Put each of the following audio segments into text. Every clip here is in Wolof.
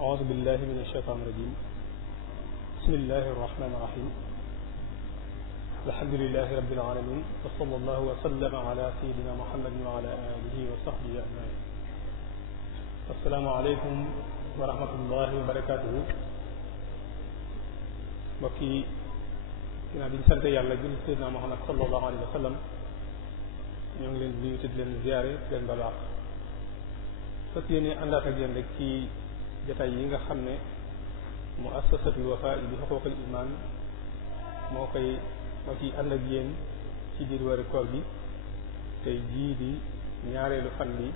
أعوذ بالله من الشيطان الرجيم بسم الله الرحمن الرحيم الحمد لله رب العالمين وصلى الله وسلم على سيدنا محمد وعلى آله وصحبه أجمعين السلام عليكم ورحمة الله وبركاته mbokki ginnaaw bi ñu sant yàlla julli Seydina Muhammad sallallahu alayhi wa sallam ñoo ngi leen di nuyu te di leen ziyaare di leen balaax fas yéene àndaat ak yéen rek ci jataay yi nga xam ne muassasatul Wafa bi huquqil iman moo ciy ànd ak yéen ci biir weeru koor gi tey jii di ñaareelu fan bi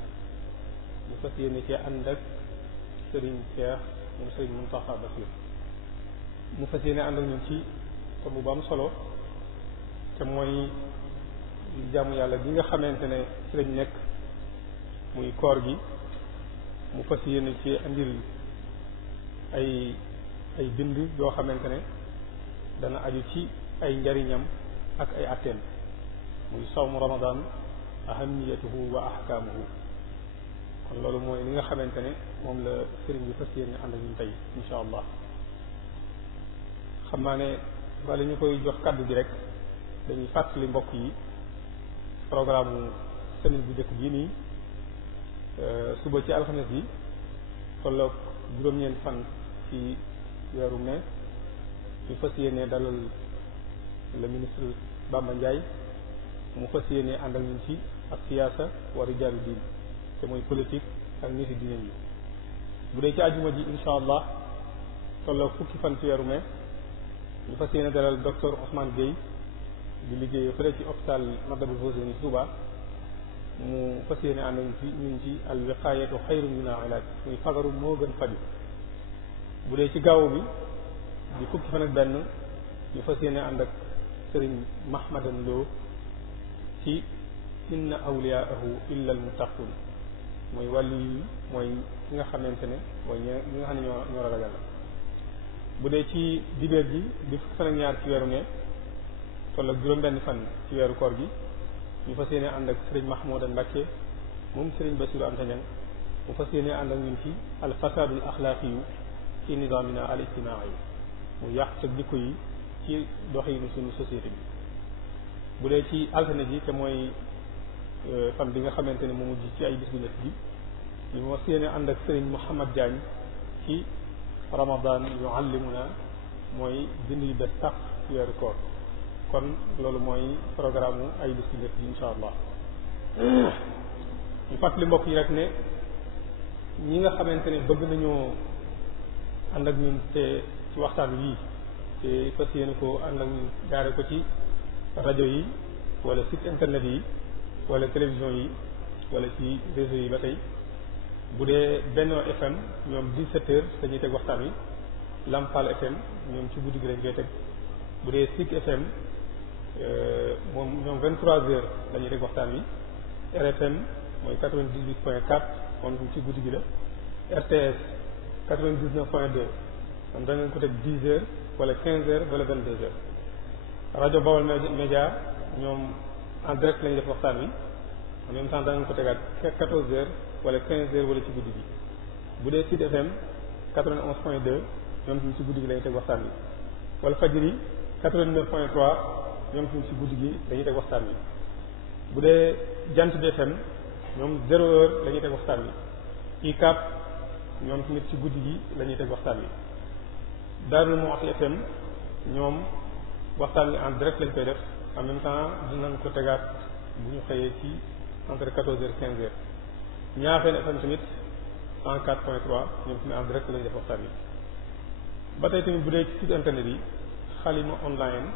ñu fas yéene ci ànd ak Serigne Cheikh moom Serigne Mountakha Bassir mu fas yéene ànd ak ñun ci tomb bu am solo te mooy jaamu yàlla bi nga xamante ne ci lañ nekk muy koor gi mu fas yéene ci andil ay bind yoo xamante ne dana aju ci ay njariñam ak ay atteem muy sawmu ramadan ahamiyatuhu wa ahkaamuhu kon loolu mooy li nga xamante ne moom la sëriñ bi fas yéene ànd ak ñun tey insha allah xam naa ne wala ñu koy jox kàddu gi rek dañuy fàttali mbokk yi programme semaine bu njëkk bii nii suba ci alxames bi tolloog juróom-ñeent fan ci weeru mai ñu fas yéene dalal le ministre Bamba Ndiaye mu fas yéene ànd ak ñun ci ak siyaasa wa rijaalu diin te mooy politique ak niti diine yi bu dee ci àjjuma ji insha allah tolloog fukki fan ci weeru mai ñu fas yéene dalal docteur Ousmane Gueye di liggéey fële ci hôpital Matlaboul Fawzayni Touba mu fas yéene ànd ak ñun ci al wiqaayatu xayrun min al ilaaj muy fagaru moo gën faju bu dee ci gaaw bi di fukki fan ak benn ñu fas yéene ànd ak sëriñ Mahmadan Lo ci inna awliyaahu illa al muttaqun mooy wàllu yi mooy ki nga xamante ne mooy ñi nga xam ne ñoo ragal Yàlla bu dee ci dibeer ji di fukki fan ak ñaar ci weeru ne toll ak juróom-benn fan ci weeru koor gi ñu fas yéene ànd ak sëriñ Mahmoudan Mbacké moom sëriñ Bassirou Anta Niang mu fas yéene ànd ak ñun ci al fasadul axlaaqiyu ci nizaamina al ijtimaai mu yàq ak jikko yi ci doxinu suñu société bi bu dee ci altine ji te mooy fan bi nga xamante ne mu mujj ci ay bis bu nekk bi ñu fas yéene ànd ak sëriñ Mouhamad Diagne ci ramadan yuallimuna mooy bind yu bees tax ci weeru koor kon loolu mooy programme ay bis yu nekk bi insha allah ñu fàttali mbokk yi rek ne ñi nga xamante ne bëgg nañoo ànd ak ñun te ci waxtaan wi te fas yéene ko ànd ak ñun jaare ko ci rajo yi wala site internet yi wala télévision yi wala ci réseau yi ba tey bu dee Benno FM ñoom 17h dañuy teg waxtaan wi Lampal FM ñoom ci guddi gi lañ koy teg bu dee Sik FM moom ñoom 23h dañuy teg waxtaan wi RFM mooy 98.4 moom ci guddi gi la RTS 99.2 moom da ngeen ko teg 10h wala 15h wala 22h rajo Bawol Média ñoom en direct lañuy def waxtaan wi en même temps da ngeen ko tegaat 14h wala 15h wala ci guddi gi bu dee Sud FM 91.2 ñoom ci guddi gi lañuy teg waxtaan wi wala Fajri 89.3 ñoom ci guddi gi dañuy teg waxtaan wi bu dee Jant bi FM ñoom 0h la ñuy teg waxtaan wi ICAP ñoom tamit ci guddi gi la ñuy teg waxtaan wi Darou Moukhty FM ñoom waxtaan wi en direct lañ koy def en même temps dinañ ko tegaat bu ñu xëyee ci entre 14h et 15h Niakhène FM tamit 104.3 ñoom tamit en direct lañ def waxtaan wi ba tey tamit bu dee ci site internet yi Xalima online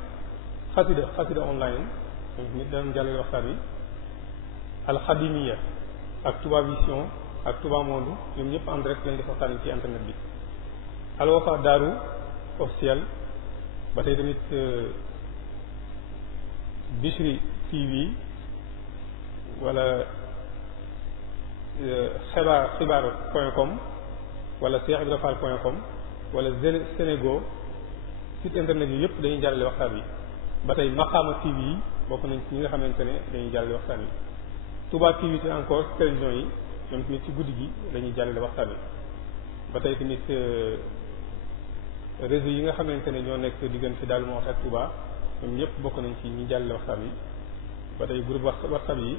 xasida online ñoom tamit danañ jàllale waxtaan wi Alxadimiya ak Touba Vision ak Touba Monde ñoom ñëpp en direct lañ def waxtaan wi ci internet bi Al Wafa Daaru officiel ba tey tamit Bichri TV wala xibaar.com wala cheikhibrafal.com wala Sénégo site internet yi yëpp dañuy jàllale waxtaan wi ba tey Maqaama TV yi bokk nañ ci ñi nga xamante ne dañuy jàllale waxtaan wi Touba TV te encore télévision yi ñoom tamit ci guddi gi dañuy jàllale waxtaan wi ba tey tamit réseau yi nga xamante ne ñoo nekk diggante Darou Moukhty ak Touba ñoom ñëpp bokk nañ ci ñi jàlle waxtaan yi ba tey groupe WhatsApp yi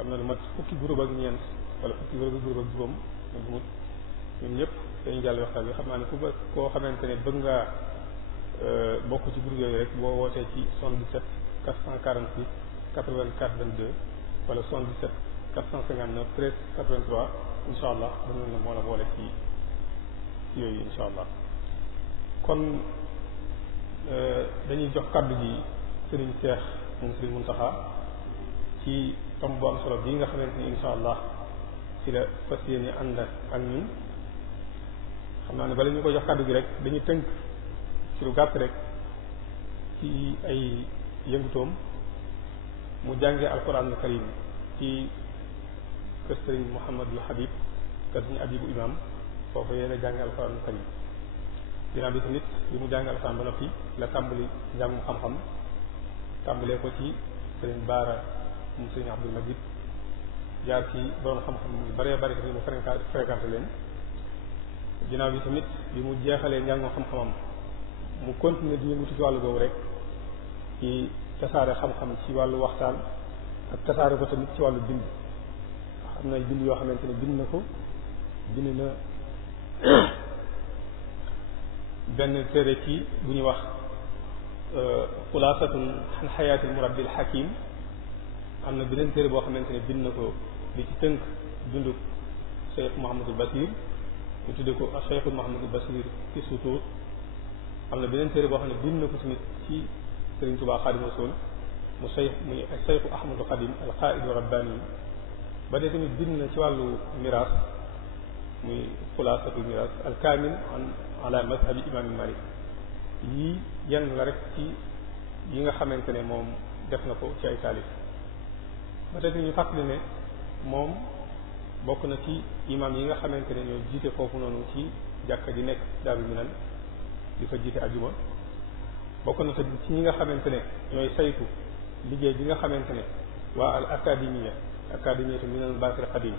am na lu mat fukki groupe ak ñeent wala fukki groupe ak juróom ñoom ñëpp dañuy jàlle waxtaan yi xam naa ne ku koo xamante ne bëgg ngaa bokk ci groupe yooyu rek boo wootee ci 77 446 84 22 wala 77 459 13 83 incha allah danañ la moo la boole ci yooyu incha allah kon dañuy jox kàddu gi Serigne Cheikh moom Serigne Mountakha ci tomb bu am solo bii nga xamante ni incha allah ci la fas yéene ànd ak ñun xam naa ne bala ñu ko jox kàddu gi rek dañuy tënk ci lu gàtt rek ci ay yëngutoom mu jàngee alquranul karim ci kër Serigne Mouhamadul Habib kër Serigne Abibu Imam foofu yéen a jàngee alquranul karim ginnaaw bi tamit bi mu jàngee alquran ba noppi la tàmbali njàngum xam-xam tàmbalee ko ci Serigne Baara moom Serigne Abdul Majid jaar ci borom xam-xam yu bëree bëri tamit mu fréquenté leen ginnaaw bi tamit bi mu jeexalee njàngum xam-xamam mu continuer di yëngutu ci wàllu boobu rek ci tasaare xam-xam ci wàllu waxtaan ak tasaare ko tamit ci wàllu bind am na ay bind yoo xamante ne bind na ko bind na benn téere ci bu ñuy wax xulaasatun an xayaatil murabbil hakim am na beneen téere boo xamante ne bind na ko di ci tënk bindu Cheikh Mouhamadul Basir ñu tudde ko Cheikh Mouhamadul Basir fi sutuur am na beneen téere boo xam ne bind na ko tamit ci Serigne Touba Xaadimu Rasuul mu muy Cheikh Ahmadou Khadim al qaaidu rabbani ba dee tamit bind na ci wàllu miraas muy xulaasatul miraas al kaamil ala mazhabi imam Malik yii yenn la rek ci yi nga xamante ne moom def na ko ci ay taalif ba tey ñu fàttali ne moom bokk na ci imam yi nga xamante ne ñoo jiite foofu noonu ci jàkka ji nekk Daaru Minan di fa jiite ajuma bokk na tamit ci ñi nga xamante ne ñooy saytu liggéey bi nga xamante ne waa al académie minal Baqil Qadim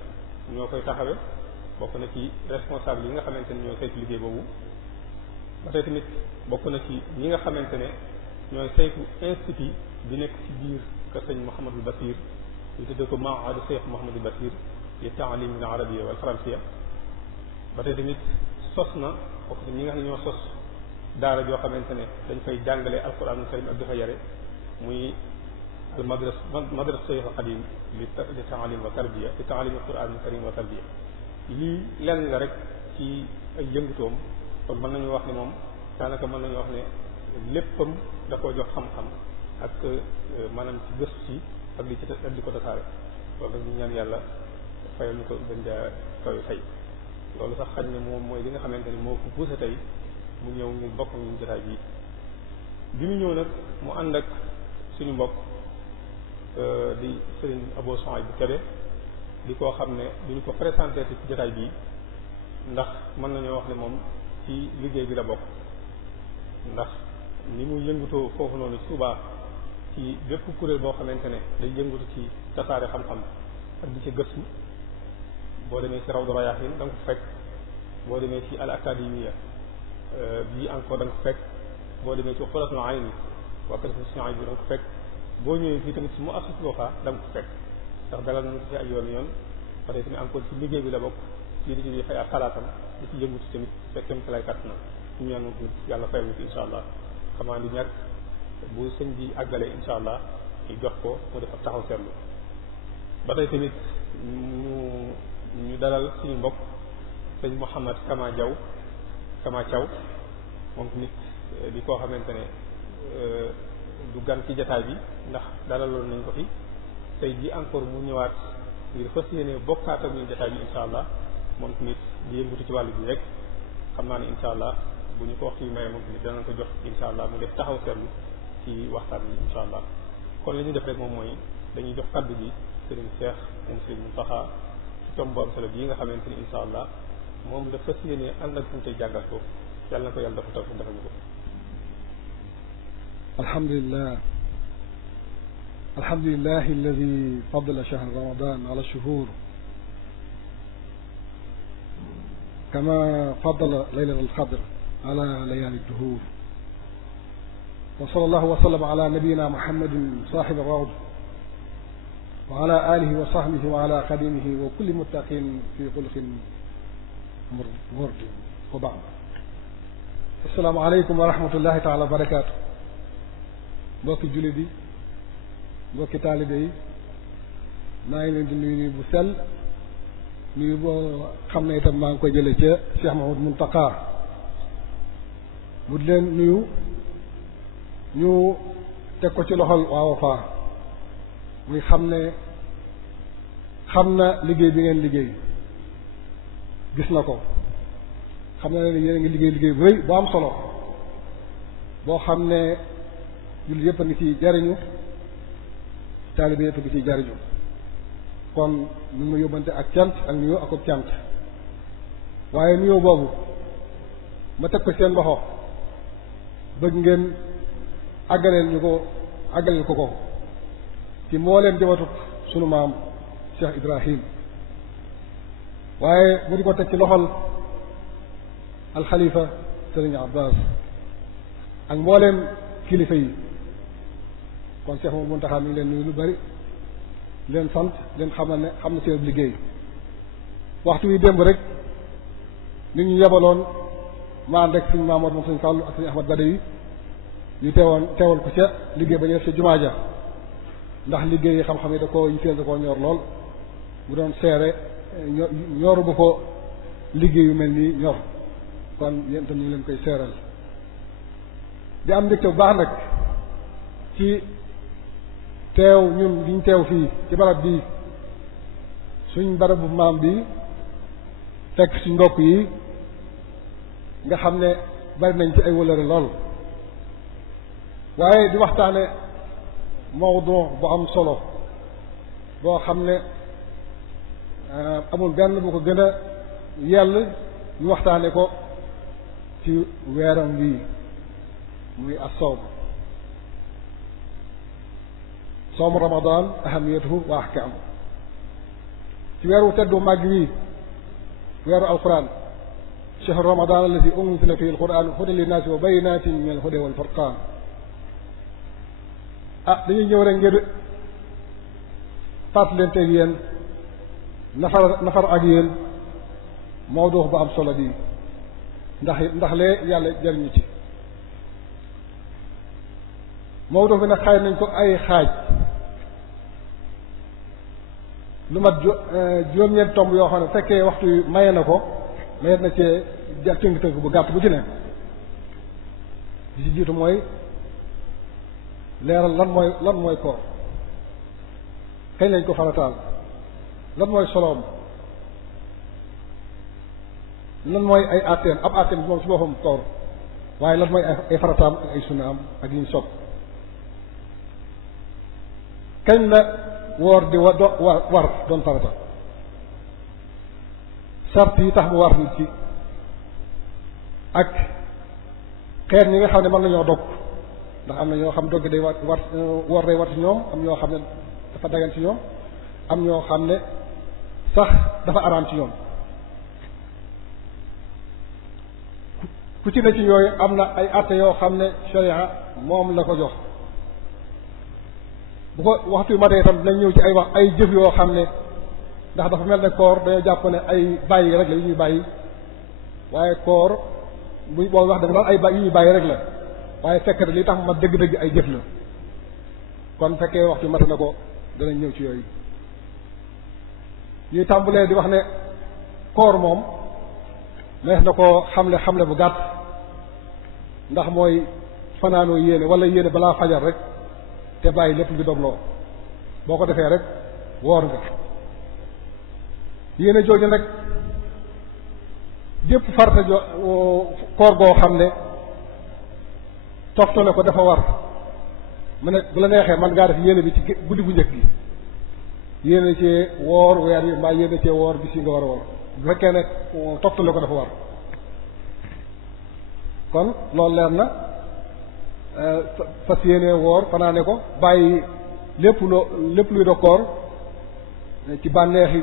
ñoo koy taxawe bokk na ci responsable yi nga xamante ne ñooy saytu liggéey boobu ba tey tamit bokk na ci ñi nga xamante ne ñooy saytu institut bi nekk ci biir kër sëñ Mouhamadul Basir ñu tuddee ko Ma'had Cheikh Mouhamadul Basir li ta'lim al arabiyya wal faransiya ba tey tamit sos na bokk na ñi nga xam ne ñoo sos daara joo xamante ne dañ fay jàngale alquranul karim ak dafa yare muy al madras Cheikh Qadim li ta'lim wa tarbiya li ta'lim alquranul karim wa tarbiya lii lenn la rek ci ay yëngutoom kon mën nañu wax ne moom daanaka mën nañu wax ne léppam da koo jox xam-xam ak maanaam ci gëstu ci ak di ko tasaare loolu rek ñu ñaan yàlla fayal ñu ko gën jaa kawe fay loolu sax xañ ne moom mooy li nga xamante ni moo ko poussé tey mu ñëw ñu bokk ñu jotaay bi mu ñëw nag mu ànd ak suñu mbokk di Serigne Abo Souhaïbou Kébé di koo xam ne duñu ko présenté ci jotaay bii ndax mën nañoo wax ne moom ci liggéey bi la bokk ndax ni mu yëngutoo foofu noonu ci Touba ci bépp kuréel boo xamante ne day yëngutu ci tasaare xam-xam ak di ci gëstu boo demee ci Rawdu Rayaahin da nga ko fekk boo demee ci al académie bii encore da nga ko fekk boo demee ci Xuratul Ayni waa kër Souhaïbou bi da nga ko fekk boo ñëwee fii tamit ci mu asut Wafa da nga ko fekk ndax dalal nañu ci ay yoon ba tey tamit encore ci liggéey bi la bokk ci di ci fay ak xalaatam di ci yëngutu tamit fekkam ci lay kàttanam ñu ñaan ko yàlla fayal ñu ko insha allah xamaa di ñàkk bu sëñ bi àggalee insha allah ñu jox ko mu def ak taxaw seetlu ba tey tamit ñu dalal suñu mbokk sëñ Mouhamad Kama Thiaw moom tamit di koo xamante ne du gan ci jataay bi ndax dalaloon nañ ko fi tey ji encore mu ñëwaat ngir fas yéene bokkaat ak ñun jataay bi insha allah moom tamit di yëngutu ci wàllu bi rek xam naa ne insha allah bu ñu ko waxtu yu maye moom tamit danañ ko jox insha allah mu def taxaw seetlu ci waxtaan bi insha allah kon li ñu def rek moom mooy dañuy jox kaddu gi Serigne Cheikh moom Serigne Mountakha ci tomb bu am solo bii nga xamante ni insha allah moom la fas yéene ànd ak suñu tey jàngal ko yàlla na ko yàlla dafa taw dafa ñu ko الحمد لله الذي فضل شهر رمضان على الشهور كما فضل ليلة القدر على ليالي الدهور. وصلى الله وسلم على نبينا محمد صاحب الروض وعلى آله وصحبه وعلى خديمه وكل متقين في خلق مرد وبعد. السلام عليكم ورحمة الله تعالى وبركاته. mbokki jullit yi mbokki taalibe yi maa ngi leen di nuyu bu sell nuyu boo xam ne itam maa ngi koy jële ca Cheikh Mahmoud Muntaqa bu leen nuyu ñu teg ko ci loxol waa Wafa muy xam ne xam na liggéey bi ngeen liggéey gis na ko xam na ne yéen a ngi liggéey bu rëy bu am solo boo xam ne jullit yëpp a ngi ciy jariñu taalibe yëpp a ngi ciy jariñu kon ñu ma yóbbante ak cant ak nuyoo ak cant waaye nuyoo boobu ma teg ko seen loxo bëgg ngeen àggaleel ko ci mbooleem jabatut sunu maam Cheikh Ibrahim waaye mu di ko teg ci loxol alxalifa Sëriñ Abbas ak mbooleem kilifa yi kon Cheikh moom Muntaxa mi ngi leen nuyu lu bari leen sant leen xamal ne xam na seen liggéey waxtu wi démb rek nit ñu yebaloon ma ànd ak suñu Maamoor moom suñu Fàllu ak suñu Ahmad Badawi ñu teewal ko ca liggéey ba ñu def ca jumaa ja ndax liggéey yi xam-xam yi da koo yitteel da koo ñor lool bu doon seere ñoru bu ko liggéey yu mel nii ñor kon yéen itam ñu ngi leen koy seeral di am mbégte bu baax nag ci teew ñun giñ teew fii ci barab bii suñ barabu maam bi fekk suñ mbokk yi nga xam ne bari nañ ci ay wëlëre lool waaye di waxtaane mawdu bu am solo boo xam ne amul benn bu ko gën a yell ñu waxtaane ko ci weeram wii muy as-sawm sawmu ramadan ahamiyatuhu wa ahkaamu ci weeru teddu màgg wii weeru alquran shahru ramadan alladi unzila fihi alquran hudan linnaasi wa bayyinatin min alhuda wal furqan dañuy ñëw rek ngir fàttalante ak yéen nafar ak yéen mawdu bu am solo bii ndax lee yàlla jariñu ci mawdu bi nag xaaj nañ ko ay xaaj lu mat juróom-ñeent tomb yoo xam ne fekkee waxtu wi maye na ko maye na cee tënk bu gàtt bu ci ne di ci jiitu mooy leeral lan mooy koor kañ lañ ko farataal lan mooy soloom lan mooy ay àtteem ab àtteem bi moom si boppam koor waaye lan mooy ay farataam ak ay sunnaam ak yi ñu sopp kañ la woor di war doon farata sart yi tax mu war nit ci ak xeet ñi nga xam ne mën nañoo dog ndax am na ñoo xam dogg day woor day war ci ñoom am ñoo xam ne dafa dagan ci ñoom am ñoo xam ne sax dafa araam ci ñoom ku ci ne ci yooyu am na ay àtte yoo xam ne sharia moom la ko jox bu ko waxtu yu matee itam dinañ ñëw ci ay jëf yoo xam ne ndax dafa mel ne koor dañoo jàpp ne ay bàyyi rek la yu ñuy bàyyi waaye koor bu boo wax dafa daal ay yu ñuy bàyyi rek la waaye fekk li tax ma dëgg-dëgg ay jëf la kon fekkee waxtu yu mate na ko danañ ñëw ci yooyu ñuy tàmbalee di wax ne koor moom mees na ko xamle bu gàtt ndax mooy fanaanoo yéene wala yéene balaa fajar rek te bàyyi lépp ngi dogloo boo ko defee rek woor nga yéene jooju nag jépp farata koor goo xam ne toftale ko dafa war mu ne bu la neexee man ngaa def yéene bi ci guddi gu njëkk gi yéene cee woor weer yi mbaa yéene cee woor bis yi nga war a woor bu fekkee ne toftale ko dafa war kon loolu leer na fas yéene woor fanaane ko bàyyi lépp luy do koor ci bànneexi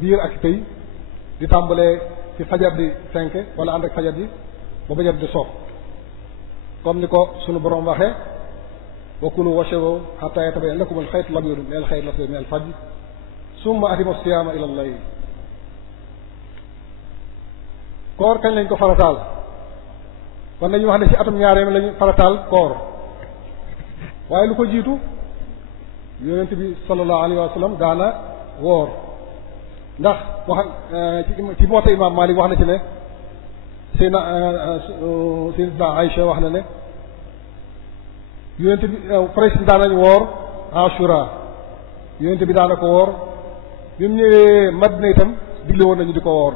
biir ak tey di tàmbalee fi fajar di fenk wala ànd ak fajar di ba fajar di sox comme ni ko sunu borom waxee wa kulu washrabu hatta yatabayyana lakum al-khayt al-abyad min al-khayt al-aswad min al-fajr summa atimu as-siyama ila al-layl koor kañ lañ ko farataal kon dañuy wax ne ci atum ñaareel lañu farataal koor waaye lu ko jiitu yonent bi sallallahu alayhi wa sallam daana woor ndax wax ci Muwatta Imam Malik wax na ci ne Sayyidina Aïcha wax na ne yonent bi Quraysh daanañ woor Ashura yonent bi daana ko woor bi mu ñëwee Madina itam digle woon nañu di ko woor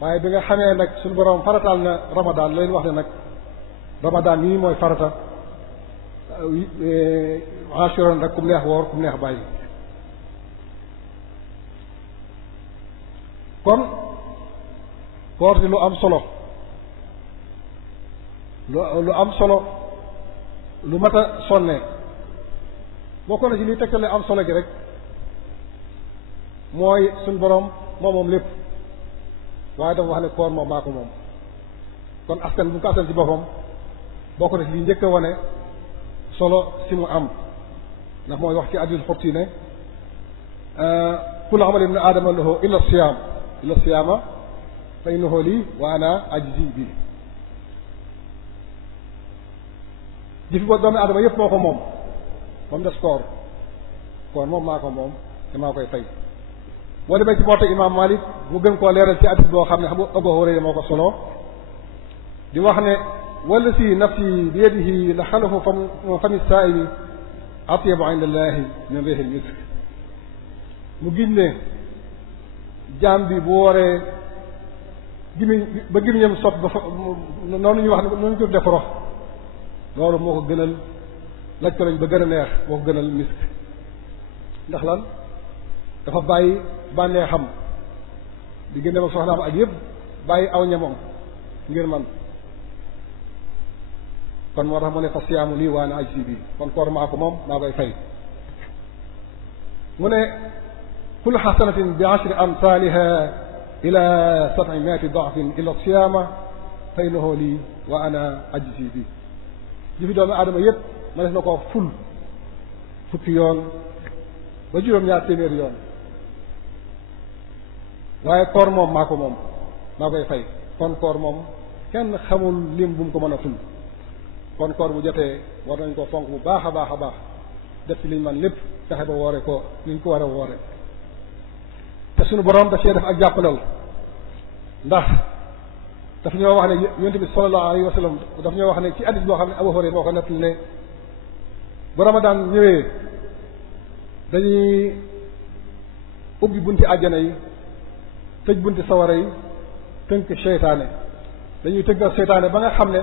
waaye bi nga xamee nag suñu borom farataal na Ramadan la leen wax ne nag Ramadan nii mooy farata Ashura nag kum neex woor kum neex bàyyi kon koor di lu am solo lu am solo lu mat a sonne bokk na ci liy tegtale am solo gi rek mooy suñ boroom moom lépp waaye dafa wax ne koor moom maa ko moom kon askan bu ko askan ci boppam bokk na ci liy njëkk a wane solo si mu am ndax mooy wax ci hadiisul qudsi ne kullu amali ibni aadama lahu illa siyaama fa innahu lii wa ana ajzi bi jëfi ba doomu aadama yëpp moo ko moom moom des koor moom maa ko moom te maa koy fay boo demee ci Muwatta Imaam Malik mu gën koo leeral ci hadiis boo xam ne Abu Hurayra moo ko solo di wax ne wallazii nafsii bi yadihi la xalufu fami saa'imi atyabu inda Allahi min riihil misk mu giñ ne jaam bi bu wooree gimiñ ba gimiñam sot ba fa noonu ñu wax ne noonu ñu ko def rox loolu moo ko gënal laj ko lañ ba gën a neex moo ko gënal misk ndax lan dafa bàyyi bànnee xam di gën dem ak soxnaam ak yëpp bàyyi aw ñamam ngir man kon moo tax mu ne fa siyaamu lii wa ana ajzi bi kon koor maa ko moom maa koy fay mu ne kullu xasanatin bi ashri amsaaliha ila sab'i mi'ati da'fin illa siyaama fa innahu lii wa ana ajzi bi jëfi doomu aadama yëpp ma def na ko ful fukki yoon ba juróom-ñaar téeméeri yoon waaye koor moom maa ko moom maa koy fay kon koor moom kenn xamul lim bu mu ko mën a ful kon koor bu jotee war nañ ko fonk bu baax a baax a baax def ci liñ man lépp fexe ba woore ko liñ ko war a woore te suñu borom daf cee def ak jàppalal ndax daf ñoo wax ne yonent bi sallallahu alayhi wa sallam daf ñoo wax ne ci hadiis boo xam ne Abu Hurayra moo ko nettali ne bu Ramadan ñëwee dañuy ubbi bunti àjjana yi tëj bunti sawara yi tënk seytaane dañuy tëggal seytaane ba nga xam ne